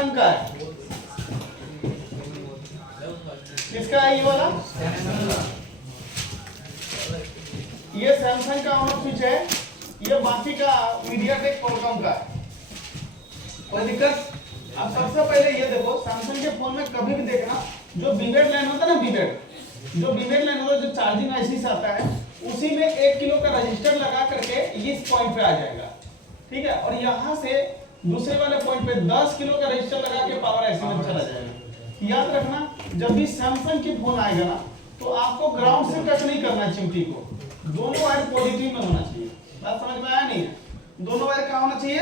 Samsung का है। किसका है ये वाला? ये सैमसंग का ऑन ऑफ स्विच है, ये बाकी का मीडियाटेक क्वालकॉम का है। कोई दिक्कत? अब सबसे पहले ये देखो, सैमसंग के फोन में कभी भी देखना जो बीवेड लाइन होता है ना, बीवेड लाइन होता है जो चार्जिंग आईसी से आता है, उसी में 1 किलो का रजिस्टर लगा करके इस पॉइंट पे आ जाएगा, ठीक है। और यहाँ से दूसरे वाले पॉइंट पे 10 किलो का रजिस्टर लगा के पावर आईसी में चला जाएगा। याद रखना, जब भी सैमसंग की फोन आएगा ना, तो आपको ग्राउंड से टच नहीं करना है चिमटी को, दोनों वायर पॉजिटिव में होना चाहिए। बात समझ में आया नहीं है? दोनों वायर कहाँ होना चाहिए?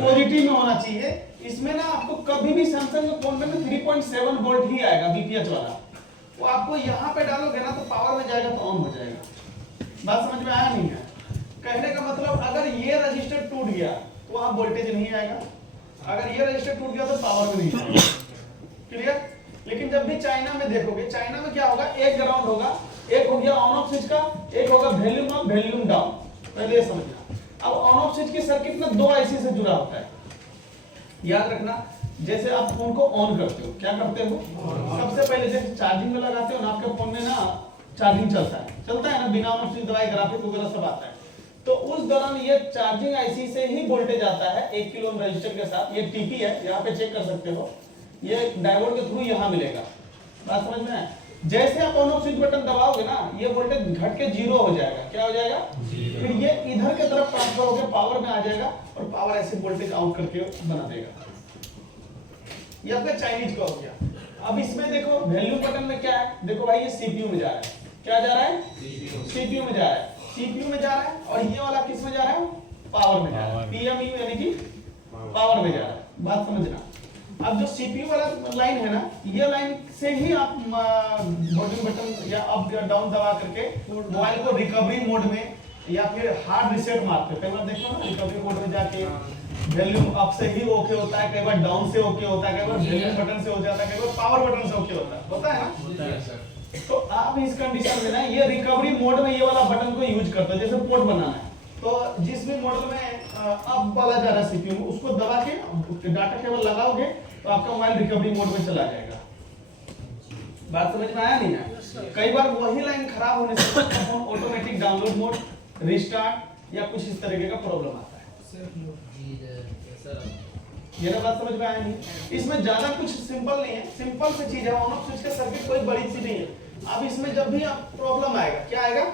पॉजिटिव में होना चाहिए। इसमें ना आपको कभी भी सैमसंग के फोन में 3.7 वोल्ट ही आएगा बीपीएच वाला, वो आपको यहाँ पे डालोगे ना तो पावर में जाएगा तो ऑन हो जाएगा। बात समझ में आया नहीं है? कहने का मतलब अगर ये रजिस्टर टूट गया तो वहां वोल्टेज नहीं आएगा, अगर ये रजिस्टर टूट गया तो पावर में नहीं आएगा। क्लियर? लेकिन जब भी चाइना में देखोगे, चाइना में क्या होगा, एक ग्राउंड होगा, एक हो गया ऑन ऑफ स्विच का, एक होगा वॉल्यूम अप वॉल्यूम डाउन। पहले ये समझना। अब ऑन ऑफ स्विच की सर्किट में 2 आईसी से जुड़ा होता है। याद रखना, जैसे आप फोन को ऑन करते हो, क्या करते हो? सबसे पहले जैसे चार्जिंग में लगाते हो ना, आपके फोन में ना चार्जिंग चलता है ना, बिना ऑन ऑफ स्विच दबाए ग्राफिक वगैरह सब आता है। तो उस दौरान ये चार्जिंग आईसी से ही वोल्टेज आता है 1 किलो ओम रजिस्टर के साथ। ये टीपी है, यहाँ पे चेक कर सकते हो, ये डायोड के थ्रू यहाँ मिलेगा। बात समझ में आया? जैसे आप ऑन ऑफ स्विच बटन दबाओगे ना, ये वोल्टेज घट के 0 हो जाएगा। क्या हो जाएगा? फिर ये इधर के तरफ ट्रांसफर होकर पावर में आ जाएगा और पावर ऐसे वोल्टेज आउट करके बना देगा। ये आपका चाइनीज का हो गया। अब इसमें देखो वैल्यू बटन में क्या है, देखो भाई ये सीपीयू में जा रहा है। क्या जा रहा है? सीपीयू में जा रहा है, सीपीयू में जा रहा है। और ये वाला किस में जा रहा है? पावर में जा रहा है, पीएमयू यानी कि पावर में जा रहा है। बात समझना। अब जो सीपीयू वाला लाइन है ना, ये लाइन से ही आप वॉल्यूम बटन या अप या डाउन दबा करके मोबाइल को रिकवरी मोड में या फिर हार्ड रीसेट मारते हो। कई बार देखो ना, रिकवरी मोड में जाके वॉल्यूम अप से ही ओके होता है, कई बार डाउन से ओके होता है, कई बार वॉल्यूम बटन से हो जाता है, कई बार पावर बटन से ओके होता है ना? होता है सर। तो आप इस कंडीशन में ना ये रिकवरी मोड में ये वाला बटन को यूज करते हो। जैसे पोर्ट बनाना है तो जिस भी मॉडल में अप वाला जा रहा है सीपीयू, उसको दबा के डाटा केबल लगाओगे तो आपका मोबाइल रिकवरी मोड में चला जाएगा। बात समझ में आया नहीं है? कई बार वही लाइन खराब होने से phone automatic download mode, restart या कुछ इस तरीके का प्रॉब्लम आता है। ये ना बात समझ में आया नहीं? इसमें ज्यादा कुछ सिंपल नहीं है, सिंपल से चीज है। ऑन ऑफ स्विच का सर्किट कोई बड़ी चीज नहीं है। अब इसमें जब भी आप प्रॉब्लम आएगा, क्या आएगा?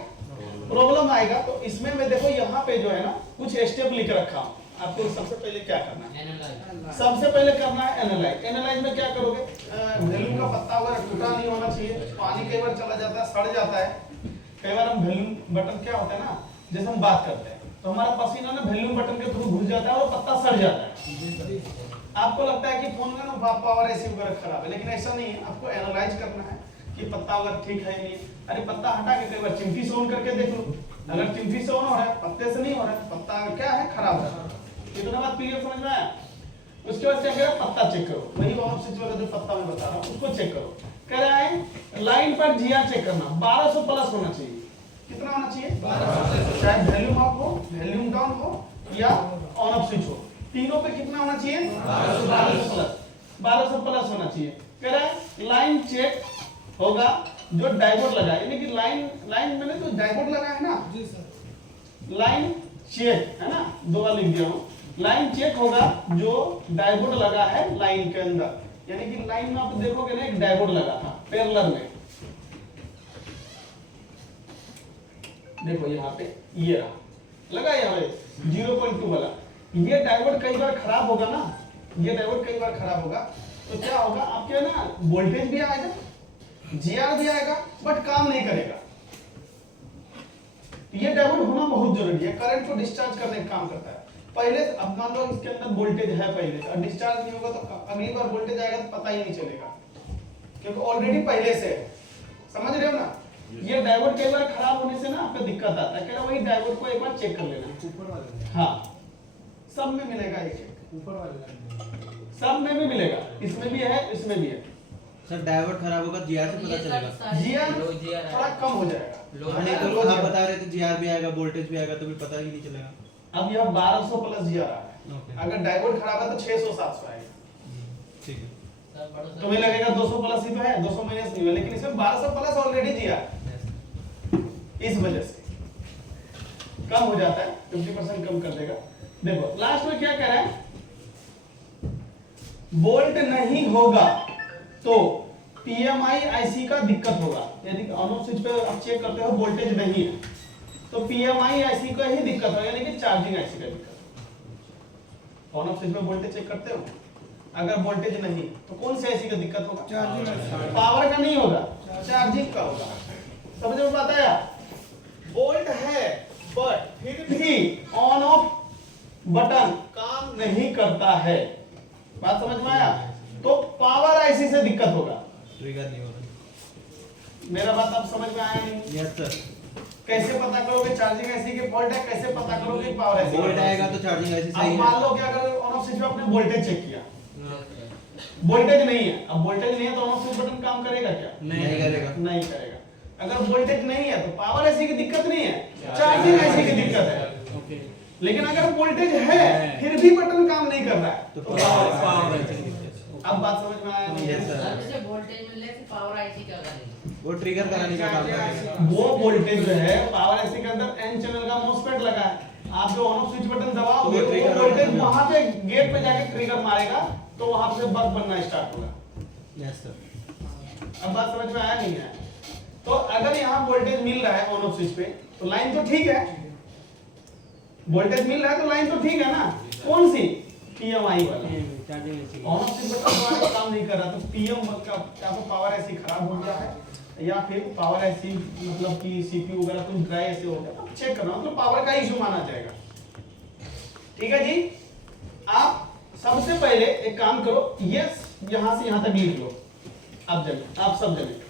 प्रॉब्लम आएगा तो इसमें मैं देखो यहाँ पे जो है ना कुछ स्टेप लिख रखा हूँ। आपको सबसे पहले क्या करना है? सबसे पहले करना है एनालाइज। एनालाइज में क्या करोगे? वॉल्यूम का पत्ता वगैरह टूटा नहीं होना चाहिए। पानी कई बार चला जाता है, सड़ जाता है। कई बार हम वॉल्यूम बटन क्या होता है ना, जैसे हम बात करते हैं तो हमारा पसीना ना वॉल्यूम बटन के थ्रू घुस जाता है और पत्ता सड़ जाता है। आपको लगता है कि फोन का ना पावर ऐसी वगैरह खराब है, लेकिन ऐसा नहीं है। आपको एनालाइज करना है कि पत्ता वगैरह ठीक है नहीं। अरे पत्ता हटा के कई बार चिमटी से ऑन करके देख लो, अगर चिमटी से ऑन हो रहा है, पत्ते से नहीं हो रहा है, पत्ता क्या है? खराब है। इतना बात क्लियर समझ में आया? उसके बाद क्या करेगा? पत्ता चेक करो, वही ऑन स्विच वाला जो पत्ता मैं बता रहा हूँ उसको चेक करो। कह रहा है लाइन पर जीआर चेक करना 1200 प्लस होना चाहिए। कितना होना चाहिए? 1200। चाहे वॉल्यूम अप हो, वॉल्यूम डाउन हो या ऑन ऑफ स्विच हो, तीनों पे कितना होना चाहिए? 1200 प्लस। 1200 प्लस होना चाहिए। कह रहा है लाइन चेक होगा जो डायोड लगा है, यानी कि लाइन मैंने तो डायोड लगा है ना जी सर, लाइन चेक है ना, 2 बार लिख दिया हूं। लाइन चेक होगा जो डायोड लगा है लाइन के अंदर, यानी कि लाइन में आप देखोगे ना एक डायोड लगा था पैरेलल में। देखो यहाँ पे ये रहा लगा, यहाँ पे 0.2 वाला। ये डायोड कई बार खराब होगा ना, ये डायोड कई बार खराब होगा तो क्या होगा? आपके ना वोल्टेज भी आएगा, जीआर भी आएगा, बट काम नहीं करेगा। ये डायोड होना बहुत जरूरी है, करंट को डिस्चार्ज करने का काम करता है। पहले अब मान लो इसके अंदर वोल्टेज है पहले और डिस्चार्ज नहीं होगा तो अगली बार वोल्टेज आएगा तो पता ही नहीं चलेगा, क्योंकि ऑलरेडी पहले से है। समझ रहे हो ना? ये डायोड कई बार खराब होने से ना आपको दिक्कत आता है। कह रहा वही डायोड को एक बार चेक कर लेना। ऊपर वाले, हाँ सब में मिलेगा, एक ऊपर वाले सब में भी मिलेगा, इसमें भी है इसमें भी है। सर डायोड खराब होगा जीआर से पता चलेगा, जीआर थोड़ा कम हो जाएगा। तो आप बता रहे थे जीआर भी आएगा वोल्टेज भी आएगा तो भी पता ही नहीं चलेगा। अब यह 1200 प्लस जीआर आ रहा है। अगर डायोड खराब है तो 600 700 आएगा। ठीक है तुम्हें लगेगा 200 प्लस ही तो है, 200 माइनस नहीं है, लेकिन इसमें 1200 प्लस ऑलरेडी दिया, इस वजह से कम हो जाता है, 50% कम कर देगा। देखो लास्ट में क्या कह रहा है, बोल्ट नहीं होगा तो पीएमआई आईसी का दिक्कत होगा। यदि ऑन ऑफ स्विच पे आप चेक करते हो वोल्टेज नहीं है तो पीएमआई आईसी का ही दिक्कत होगा, यानी कि चार्जिंग आईसी का दिक्कत। ऑन ऑफ स्विच पे वोल्टेज चेक करते हो, अगर वोल्टेज नहीं तो कौन से आईसी का दिक्कत होगा? चार्जिंग। पावर का नहीं होगा, चार्जिंग का होगा। समझ में बताया? वोल्ट है बट फिर भी ऑन ऑफ बटन काम नहीं करता है, बात समझ में आया? तो पावर आईसी से दिक्कत होगा, ट्रिगर नहीं हो रहा। मेरा बात आप समझ में आया नहीं? Yes sir. कैसे पता करोगे चार्जिंग आईसी के फॉल्ट है, कैसे पता करोगे पावर आईसी? वोल्ट आएगा तो चार्जिंग आईसी अब सही है। मान लो कि अगर ऑन ऑफ स्विच में आपने वोल्टेज चेक किया, वोल्टेज नहीं है, अब वोल्टेज नहीं है तो ऑन ऑफ स्विच बटन काम करेगा क्या? नहीं करेगा। नहीं करेगा। अगर वोल्टेज नहीं है तो पावर आईसी की दिक्कत नहीं है, चार्जिंग आईसी की दिक्कत है। लेकिन अगर वोल्टेज है फिर भी बटन काम नहीं कर रहा है तो तो पावर पावर आईसी। अब बात समझ में आया नहीं? Yes, sir. जैसे वोल्टेज मिलने से पावर आईसी का करेगी। वो ट्रिगर कराने का काम करेगा। वो वोल्टेज जो है पावर आईसी के अंदर एन चैनल का मोस्फेट लगा है, आप जो ऑन ऑफ स्विच बटन दबाओगे तो वो वो trigger वोल्टेज होगा। वहां पे गेट पे जाके ट्रिगर मारेगा तो वहां से बल्ब बनना स्टार्ट होगा। Yes sir. अब बात समझ में आया नहीं है? तो अगर यहाँ वोल्टेज मिल रहा है ऑन ऑफ स्विच पे तो लाइन तो ठीक है, वोल्टेज मिल रहा है तो लाइन तो ठीक है ना? कौन सी? पीएमआई वाला। ऑन ऑफ स्विच बटन हमारा काम नहीं कर रहा तो पीएम का क्या तो पावर ऐसी खराब हो गया है या फिर पावर ऐसी मतलब कि सीपीयू वगैरह कुछ ड्राई ऐसे हो गया, तो चेक करना, मतलब पावर का इशू माना जाएगा। ठीक है जी, आप सबसे पहले एक काम करो, ये यहां से यहां तक लिख लो, आप सब जने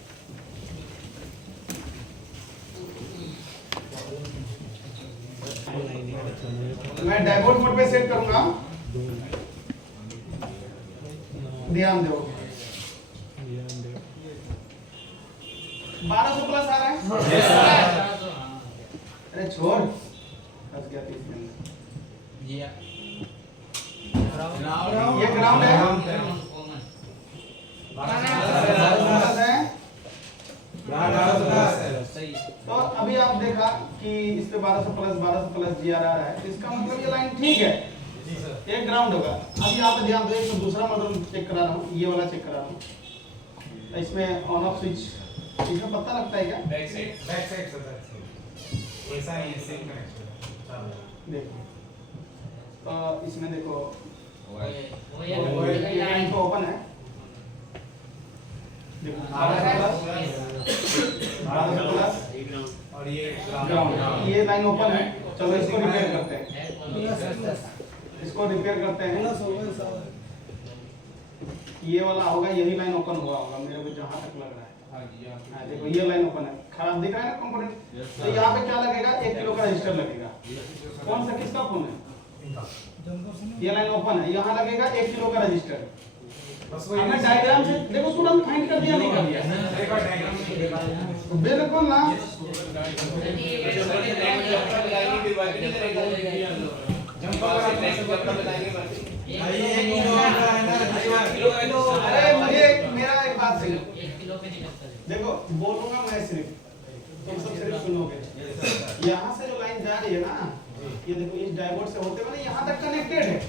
मैं डायवर्ट मोड पे सेट करूंगा, ध्यान दो। 1200 प्लस आ रहा है? अरे छोड़, फंस गया पीस में। ये ग्राउंड है, तो अभी आप देखा कि इस पे 1200 प्लस जी आ रहा है, तो इसका मतलब ये लाइन ठीक है, एक ग्राउंड होगा। अभी आप ध्यान दो, एक तो दूसरा मॉडल चेक करा रहा हूँ, ये वाला चेक करा रहा हूँ, इसमें ऑन ऑफ स्विच इसमें पता लगता है क्या? बैक साइड ऐसा ही सेम कनेक्शन देखो तो इसमें देखो वो ये ये लाइन तो ओपन है, देखो 1200 प्लस और ये ग्राउंड, ये लाइन ओपन है। चलो इसको रिपेयर करते हैं, इसको रिपेयर करते हैं। ये वाला होगा, यही लाइन ओपन हुआ होगा मेरे को जहां तक लग रहा है। हाँ देखो ये लाइन ओपन है, खराब दिख रहा है ना कंपोनेंट, तो यहाँ पे क्या लगेगा? 1 किलो का रजिस्टर लगेगा। कौन सा किसका फोन है? ये लाइन ओपन है, यहाँ लगेगा 1 किलो का रजिस्टर। हमने डायग्राम से देखो तुरंत फाइंड कर दिया, नहीं कर दिया? बिल्कुल ना। अरे मुझे मेरा एक बात सुनो, 1 किलो पे नहीं लगता है। देखो बोलूंगा मैं सिर्फ, तुम सब सिर्फ सुनोगे। यहाँ से जो लाइन जा रही है ना, ये देखो इस डायोड से होते हुए यहाँ तक कनेक्टेड है,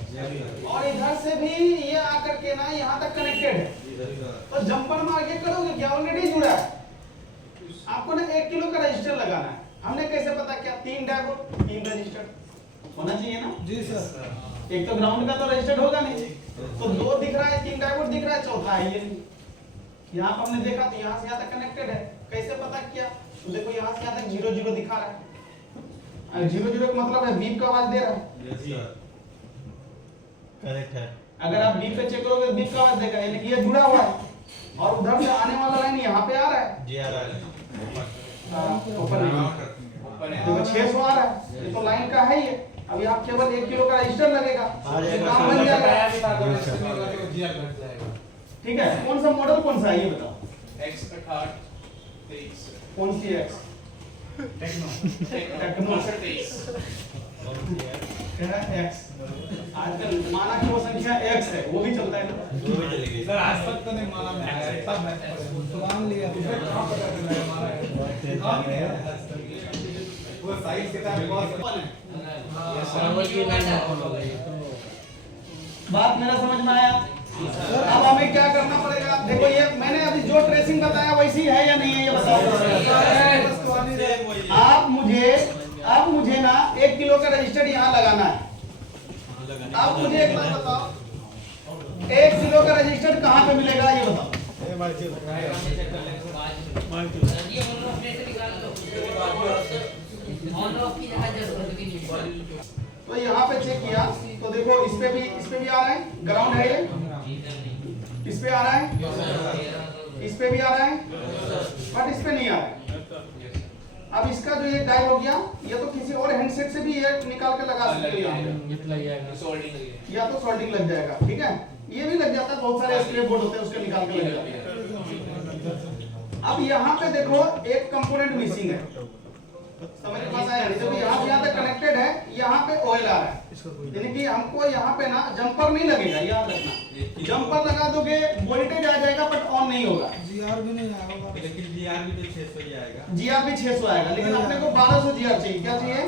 और इधर से भी ये आकर के ना यहाँ तक कनेक्टेड है। तो जंपर मार के करोगे क्या? ऑलरेडी जुड़ा है। आपको ना 1 किलो का रजिस्टर लगाना है। हमने कैसे पता किया? 3 डायोड 3 रजिस्टर होना चाहिए ना जी सर। एक तो ग्राउंड का तो रजिस्टर होगा नहीं, तो 2 दिख रहा है, 3 डायोड दिख रहा है, चौथा है ये। यहाँ पर हमने देखा तो यहाँ से यहाँ तक कनेक्टेड है। कैसे पता किया? तो देखो यहाँ से यहाँ तक 0 0 दिखा रहा है, 0 0 का मतलब है बीप का आवाज दे रहा है। करेक्ट है। अगर आप बीप पे चेक करोगे तो बीप का आवाज देगा, यानी कि ये जुड़ा हुआ है, और उधर से आने वाला लाइन यहाँ पे आ रहा है। जी आ रहा है। ऊपर नहीं, देखो 600 आ रहा है, ये तो लाइन का है ये। अभी आप केवल 1 किलो का रजिस्टर लगेगा, आ जाएगा, काम बन जाएगा। ठीक है, कौन सा मॉडल कौन सा है ये बताओ? X68 कौन सी है? टेक्नो टेक्नो क्या है? X आजकल माना कि वो संख्या x है, वो भी चलता है ना। सर आज तक तो नहीं माना मैं आया तब मैं मान लिया कहां पता चला हमारा वो साइज किताब बहुत बात मेरा समझ में आया। अब हमें क्या करना पड़ेगा, देखो ये मैंने अभी जो ट्रेसिंग बताया वैसी है या नहीं है ये बताओ। आप मुझे ना 1 किलो का रजिस्टर यहाँ लगाना है। आप मुझे एक बात बताओ, 1 किलो का रजिस्टर कहाँ पे मिलेगा ये बताओ। ये ऑन ऑफ में से निकाल लो। ऑन ऑफ की जगह जरूरत भी नहीं है। तो यहाँ पे चेक किया तो देखो इस पे भी आ रहा है, ग्राउंड है ये, इस पे आ रहा है, इस पे भी आ रहा है, बट इस पे नहीं आ रहा है। अब इसका जो ये डायल हो गया, ये तो किसी और हैंडसेट से भी ये निकाल के लगा सकते हो यहाँ पे, या तो सोल्डिंग लग जाएगा, ठीक है। ये भी लग जाता है, बहुत सारे स्क्रैप बोर्ड होते हैं उसके निकाल के लग जाते हैं। अब यहाँ पे देखो एक कंपोनेंट मिसिंग है, समझ में पास आया नहीं। देखो यहाँ से यहाँ तक कनेक्टेड है, यहाँ पे ऑयल आ रहा है, यानी कि हमको यहाँ पे ना जंपर नहीं लगेगा, याद रखना। जंपर लगा दोगे वोल्टेज आ जाएगा बट ऑन नहीं होगा। जीआर भी नहीं आएगा, लेकिन जीआर भी तो 600 ही आएगा। जीआर भी 600 आएगा, लेकिन अपने को 1200 जीआर चाहिए। क्या चाहिए?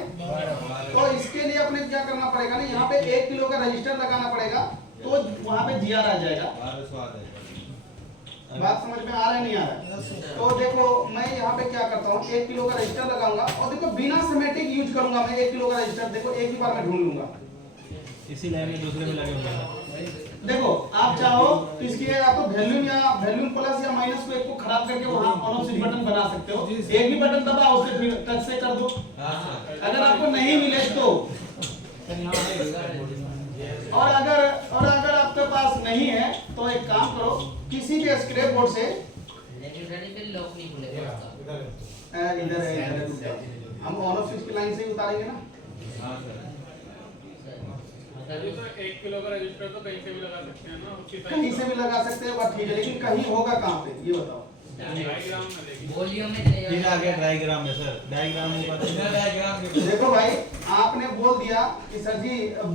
तो इसके लिए अपने क्या करना पड़ेगा ना, यहाँ पे 1 किलो का रजिस्टर लगाना पड़ेगा, तो वहाँ पे जीआर आ जाएगा। 1200 आ जाएगा। बात समझ में आ रहा है नहीं आ रहा है? तो देखो मैं यहाँ पे क्या करता हूँ, 1 किलो का रजिस्टर लगाऊंगा और देखो बिना सिमेट्रिक यूज करूंगा मैं 1 किलो का रजिस्टर। देखो एक ही बार में ढूंढ लूंगा, इसी लाइन में दूसरे में लगे होंगे। देखो आप चाहो तो इसकी या तो वॉल्यूम प्लस या माइनस को एक को खराब करके वहां ऑन ऑफ स्विच बटन बना सकते हो। एक भी बटन दबाओ उसे फिर टच से कर दो। अगर आपको नहीं मिले तो, और अगर आपके पास नहीं है तो एक काम करो, किसी भी स्क्रैप बोर्ड से लॉक नहीं खुलेगा उसका। इधर है हम ऑन ऑफ स्विच की लाइन से ही उतारेंगे ना। हां सर। तो 1 किलो का रजिस्टर तो कहीं से भी लगा सकते हैं ना, उसकी कहीं से भी लगा सकते हैं, बात ठीक है, लेकिन कहीं होगा कहाँ पे ये बताओ। डायग्राम में लेकिन वॉल्यूम में चले फिर जाओ। आगे डायग्राम में सर, डायग्राम ऊपर डायग्राम के देखो भाई आपने बोल दिया कि सर जी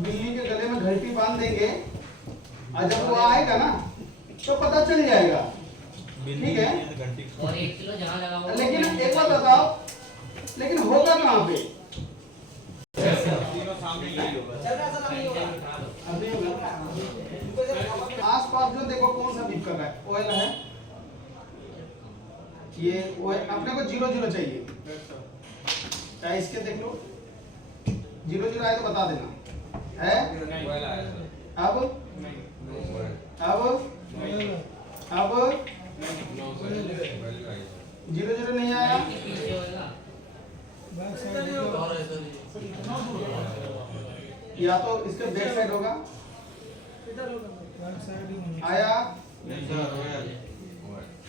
बिल्ली के गले में घंटी बांध देंगे, और जब वो आएगा ना तो पता चल जाएगा, ठीक है। घंटी और 1 किलो जहाँ लगा होगा। लेकिन एक बात बताओ, लेकिन होगा कहाँ पे? तीनों सामने यही होगा। अभी आसपास जो देखो कौन सा बीप कर रहा है, ऑयल है, ये ऑयल अपने को 0 चाहिए, चाहे इसके देख लो 0 आए तो बता देना है। अब 0 नहीं आया, पीछे होगा। या तो इसके बैक साइड होगा, आया।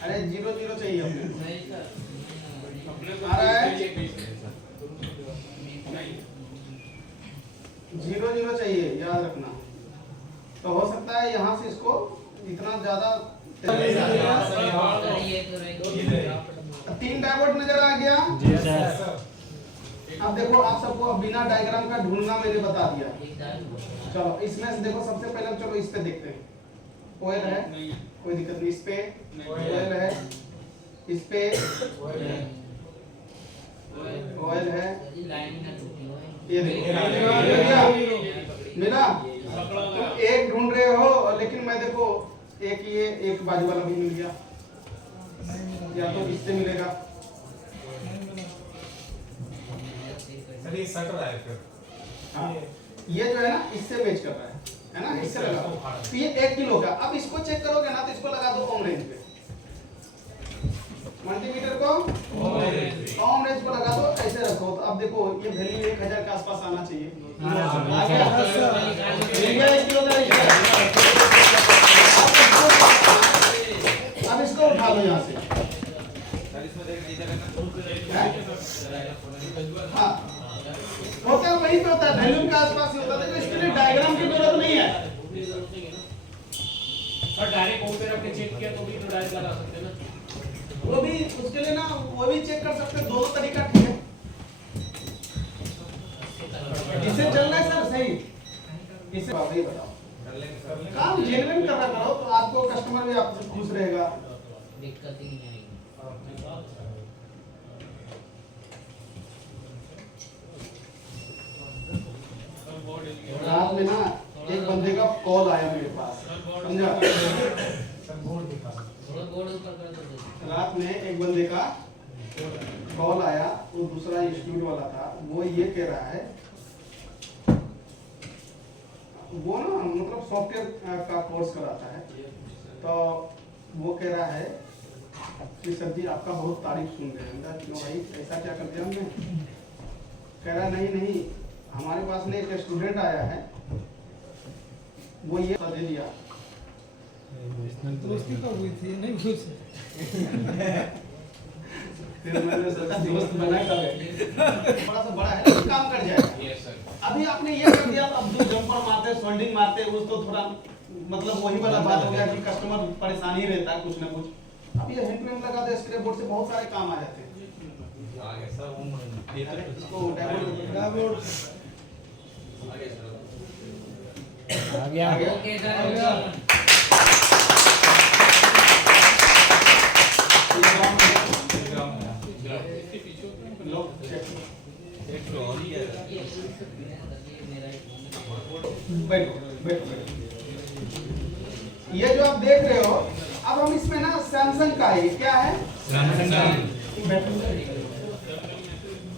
अरे 0 चाहिए अपने को। आ रहा है 0 चाहिए, याद रखना। तो हो सकता है यहाँ से इसको इतना ज्यादा 3 डायोड नजर आ गया। अब देखो आप सबको अब बिना डायग्राम का ढूंढना मैंने बता दिया। चलो इसमें से देखो सबसे पहले चलो इस पे देखते हैं। ऑयल है, कोई दिक्कत नहीं, इस पे ऑयल है, इस पे ऑयल है, ये देखो मिला। तो एक ढूंढ रहे हो, लेकिन मैं देखो एक ये एक बाजू वाला भी मिल गया, या तो इससे मिलेगा। सर ये सट रहा है फिर। हाँ, ये जो है ना इससे मैच कर रहा है ना, इससे लगा दो। तो ये 1 किलो का, अब इसको चेक करोगे ना तो इसको लगा दो ओम रेंज पे, मल्टीमीटर को ओम रेंज को लगा दो, ऐसे रखो। तो अब देखो ये वैल्यू 1000 के आसपास आना चाहिए। आ गया 1 किलो का रजिस्टर। अब इसको उठा लो यहाँ से। हाँ होता है, वहीं पे होता है, वैल्यूम के आसपास ही होता है। तो इसके लिए डायग्राम की जरूरत नहीं है। और डायरेक्ट होम पे रख के चेक किया तो भी तो डायरेक्ट लगा सकते हैं ना। वो भी उसके लिए ना वो भी चेक कर सकते हैं, दोनों तरीका ठीक है। जिससे चल रहा है सर सही, इसे बात ही बताओ, काम जेन्युइन कर रहा करो तो आपको कस्टमर भी आपसे खुश रहेगा। दिक्कत ही नहीं आएगी। रात में ना एक बंदे का कॉल आया मेरे पास, समझा? थोड़ा बोर्ड ऊपर कर दो। रात में एक बंदे का कॉल आया, वो दूसरा इंस्टीट्यूट वाला था, वो ये कह रहा है, वो ना मतलब सॉफ्टवेयर का कोर्स कराता है, तो वो कह रहा है कि सर जी आपका बहुत तारीफ सुन रहे हैं। क्यों भाई, ऐसा क्या कर दिया हमने? कह रहा नहीं, हमारे पास में एक स्टूडेंट आया है, वो ये दे दिया। दोस्ती तो हुई थी नहीं कुछ। फिर मैंने सोचा दोस्त बना थोड़ा सा बड़ा है लेकिन काम कर जाएगा। अभी आपने ये कर दिया तो अब जो जंपर मारते सोल्डिंग मारते उसको थोड़ा मतलब वही वाला बात हो गया कि कस्टमर परेशान ही रहता है कुछ ना कुछ। अब ये हैंड फ्रेम लगा दे, स्क्रैप बोर्ड से बहुत सारे काम आ जाते हैं। इसको डैबोर्ड आ गया ओके सर। ये जो आप देख रहे हो, अब हम इसमें ना सैमसंग का है, क्या है?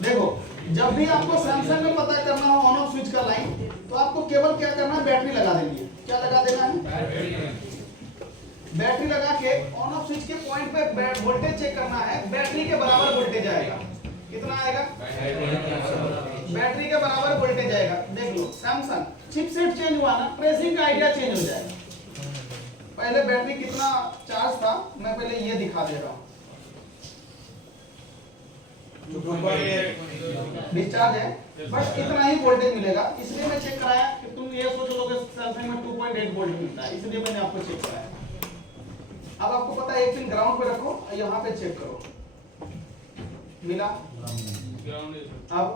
देखो, जब भी आपको सैमसंग में पता करना हो ऑन ऑफ स्विच का लाइन, तो आपको केवल क्या करना है, बैटरी लगा देनी है। क्या लगा देना है? बैटरी लगा के ऑन ऑफ स्विच के पॉइंट पे वोल्टेज चेक करना है। बैटरी के बराबर वोल्टेज आएगा। कितना आएगा? बैटरी के बराबर वोल्टेज आएगा। देख लो, सैमसंग चिपसेट चेंज हुआ ना, प्रेसिंग का आइडिया चेंज हो जाएगा। पहले बैटरी कितना चार्ज था, मैं पहले ये दिखा दे रहा हूँ। डिस्चार्ज है, बस इतना ही वोल्टेज मिलेगा। इसलिए मैं चेक कराया कि तुम ये सोच लोगे सैमसंग में 2.8 वोल्ट मिलता है, इसलिए मैंने आपको चेक कराया। अब आपको पता है, एक पिन ग्राउंड पे रखो, यहाँ पे चेक करो, मिला? अब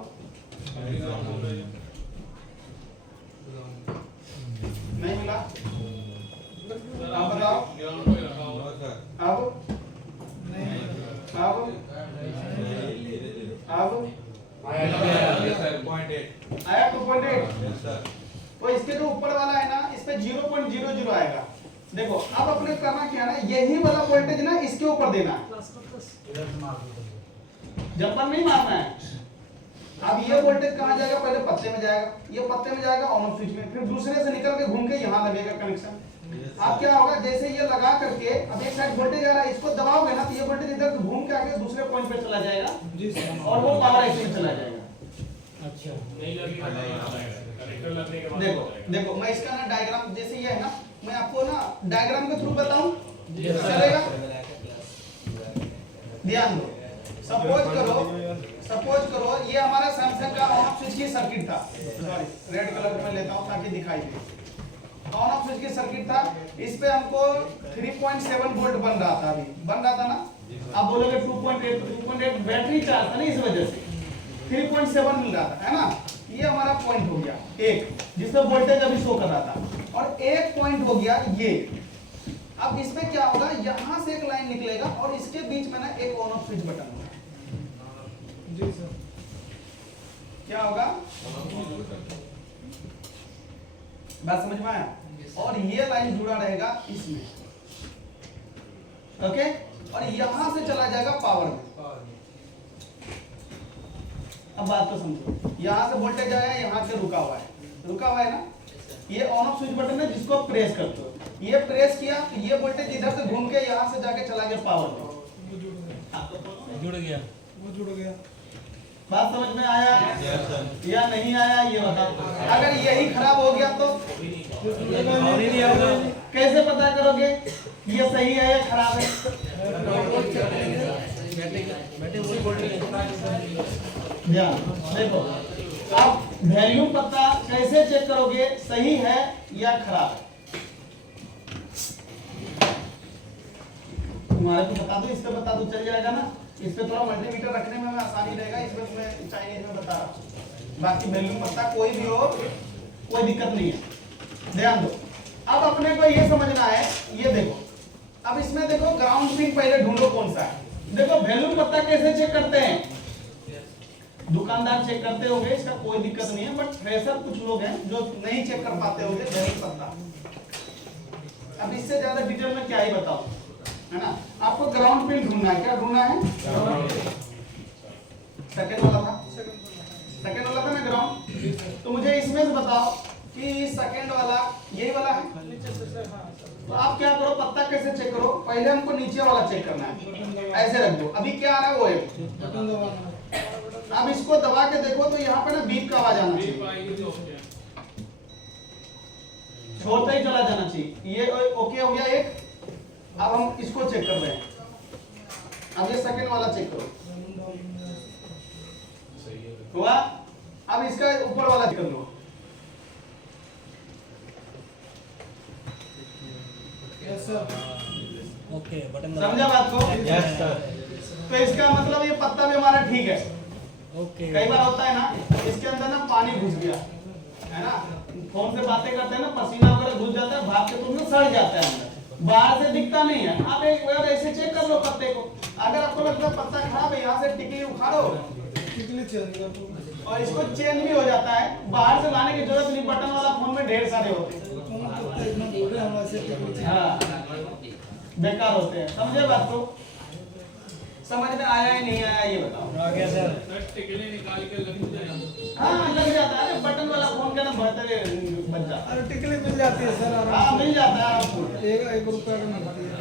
नहीं मिला? आप बताओ। अब आया 2.8। तो इसके जो ऊपर वाला है ना, इस पे 0.00 आएगा। देखो, अब अपने करना क्या है ना, यही वाला वोल्टेज ना इसके ऊपर देना है, जंपर नहीं मारना है। अब ये वोल्टेज कहाँ जाएगा? पहले पत्ते में जाएगा, ये पत्ते में जाएगा ऑन ऑफ स्विच में, फिर दूसरे से निकल के घूम के यहाँ लगेगा कनेक्शन। अब क्या होगा, जैसे ये लगा करके अब एक साइड वोल्टेज आ रहा है, इसको दबाओगे ना तो ये वोल्टेज इधर घूम के आके दूसरे पॉइंट पे चला जाएगा और वो पावर ऐसे में चला जाएगा। अच्छा, देखो मैं इसका ना डायग्राम, जैसे ये है ना, मैं आपको ना डायग्राम के थ्रू बताऊं, चलेगा? ध्यान दो। सपोज करो ये हमारा सैमसंग का ऑन ऑफ स्विच की सर्किट था। सॉरी, रेड कलर में लेता हूं ताकि दिखाई दे। ऑन ऑफ स्विच की सर्किट था, इस पे हमको 3.7 वोल्ट बन रहा था, अभी बन रहा था ना। आप बोलोगे 2.8 बैटरी चार्ज था ना, इस वजह से 3.7 मिल रहा था, है ना? ये हमारा पॉइंट हो गया एक, जिसमें वोल्टेज अभी शो कर रहा था, और एक पॉइंट हो गया ये। अब इसमें क्या होगा, यहां से एक लाइन निकलेगा और इसके बीच में ना एक ऑन ऑफ स्विच बटन होगा। जी सर। क्या होगा? बात समझ में आया? और ये लाइन जुड़ा रहेगा इसमें, ओके? और यहां से चला जाएगा पावर में। अब बात को समझो, यहां से वोल्टेज आया, यहां से रुका हुआ है ना? ये ऑन ऑफ स्विच बटन है, जिसको प्रेस करते हो, ये प्रेस किया तो ये वोल्टेज इधर से घूम के यहां से जाके चला गया पावर में। जुड़ गया। बात समझ में आया या नहीं आया, ये बताओ। अगर यही खराब हो गया तो कैसे पता करोगे ये सही है या खराब है? ध्यान देखो, आप वैल्यू पता कैसे चेक करोगे सही है या खराब है? तुम्हारे को बता दो, इस पे बता दो, चल जाएगा ना? इस पे थोड़ा मल्टीमीटर रखने में आसानी रहेगा, इसमें मैं चाइनीज में बता रहा हूँ। बाकी वैल्यू पता कोई भी हो, कोई दिक्कत नहीं है। ध्यान दो। अब अपने को ये समझना है, ये देखो, अब इसमें देखो ग्राउंड पिन पहले ढूंढो कौन सा है। देखो वैल्यू पता कैसे चेक करते हैं, दुकानदार चेक करते होंगे, इसका कोई दिक्कत नहीं है, बट फ्रेशर कुछ लोग हैं जो नहीं चेक कर पाते होंगे वैल्यू पता। अब इससे ज्यादा डिटेल में क्या ही बताओ, है ना। आपको ग्राउंड पिन ढूंढना है, क्या ढूंढना है? सेकंड वाला था, सेकंड वाला था ना ग्राउंड। तो मुझे इसमें से बताओ कि सेकंड वाला यही वाला है। तो आप क्या करो, पत्ता कैसे चेक करो, पहले हमको नीचे वाला चेक करना है, ऐसे रख दो। अभी क्या आ रहा है वो है, बटन दबाना। अब इसको दबा के देखो तो यहाँ पे ना बीप का आवाज आना चाहिए, छोड़ते ही चला जाना चाहिए। ये ओके हो गया एक। अब हम इसको चेक कर रहे हैं, अब ये सेकंड वाला चेक करो, हुआ। अब इसका ऊपर वाला चेक कर लो, यस सर। ओके बटन समझा बात को? Yes sir. तो इसका मतलब ये पत्ता भी हमारा ठीक है। ओके। कई बार होता है ना, इसके अंदर ना पानी घुस गया है ना, फोन से बातें करते हैं ना, पसीना वगैरह घुस जाता है, भाप के तुम सड़ जाता है अंदर, बाहर से दिखता नहीं है। आप एक बार ऐसे चेक कर लो पत्ते को, अगर आपको लगता है पत्ता खराब है, यहाँ से टिकली उखाड़ो टिकली चेंज कर दो और इसको चेंज भी हो जाता है, बाहर से लाने की जरूरत नहीं, बटन वाला फोन में ढेर सारे होते हैं। कौन करता है इतना बोल रहे हम ऐसे टिकली चेंज। हाँ, बेकार होते हैं। समझे बात को? समझ में आया ही नहीं आया ये बताओ। आ गया सर। टिकले निकाल के लग जाए। हाँ लग जाता है, अरे बटन वाला फोन का ना बेहतर बन जाता है। अरे टिकली मिल जाती है सर हाँ मिल जाता है आपको। एक रुपया का मिलती है।